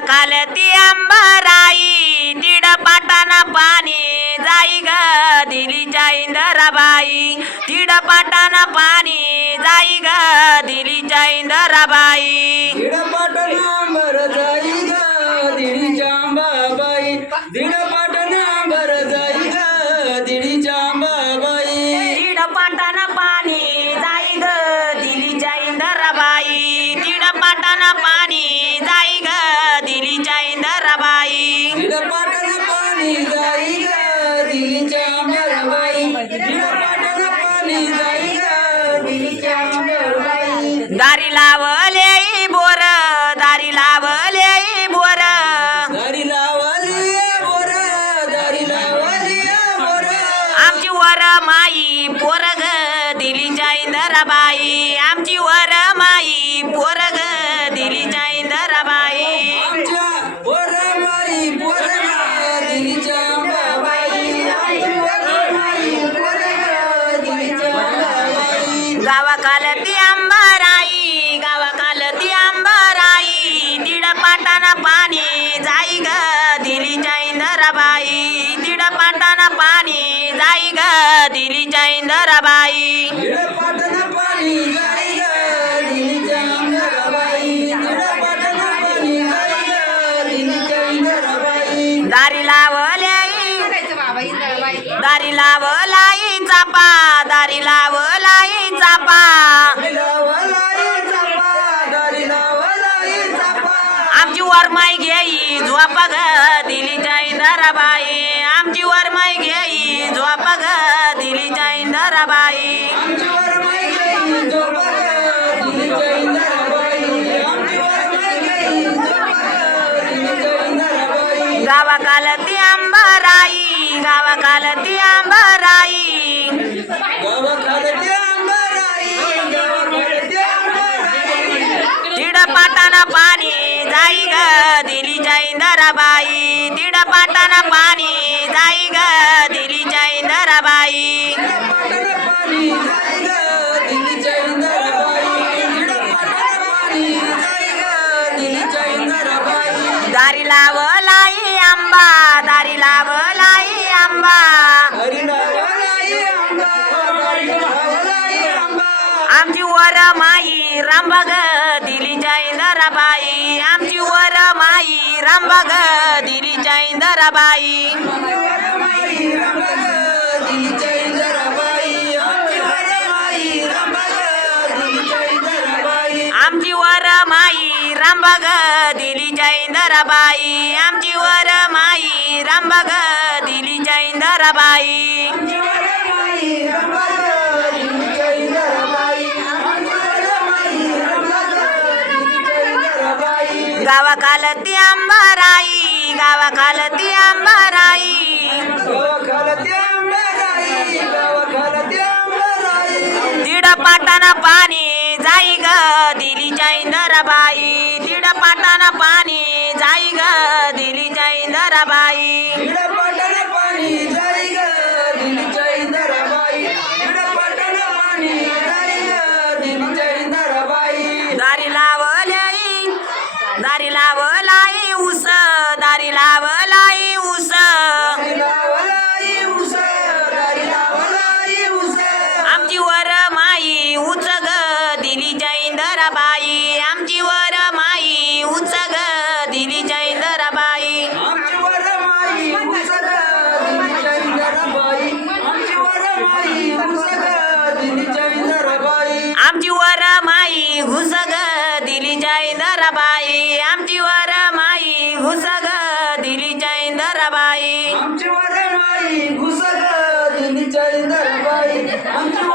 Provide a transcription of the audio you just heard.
खालती अंबराई तिड पाटाना पाणी जाई ग दिलीच्या इंदराबाई. तिड पाटाना पाणी जाई ग दिलीच्या इंदराबाई. तिड पाटाना अंबर जाई ग दिलीच्या अंबाबाई. पाणी जाई ग पाणी जाई ग दारी लावले बोर दारी लावले बोर. दारी लावली बोर दारी लावली बोर. आमची वर माई पोरग दिलीच्या इंदराबाई. आमची वर दिलीच्या अंबाबाई दारी लावले दारी लावलाई चापा दारी लावलाई चापा। लावलाई चापा दारी लावलाई चापा आमची वरमाई घेई झोपा ग ती आंबाराई गावाकाल ती आंबाराई. गावाखालती अंबाराई अंबाराई तिड पाटाना पाणी जाई ग दिलीच्या इंदराबाई दारी लावलाई आंबा दारी लावलाई आंबा. आमची वर माई रामबाग दिलीच्या इंदराबाई आमची वर माई रामबाग दिलीच्या इंदराबाई आमची वर माई रामबाग इंदराबाई आमची वर माई रामबाग दिलीच्या इंदराबाई आमची वरमाई रंबग दिलीच्या इंदराबाई आमची वरमाई रंबग दिलीच्या इंदराबाई गावाखाल ती आंबाराई गावाखाल ती आंबाराई. तिड पाटाना पाणी जाई ग दिलीच्या इंदराबाई दारी लावलाई उस दारी लावलाई उस दारी लावलाई उस दारी लावलाई उस आमची वर आमची वाजे माई घुसगत निचारी इंदर बाई आमची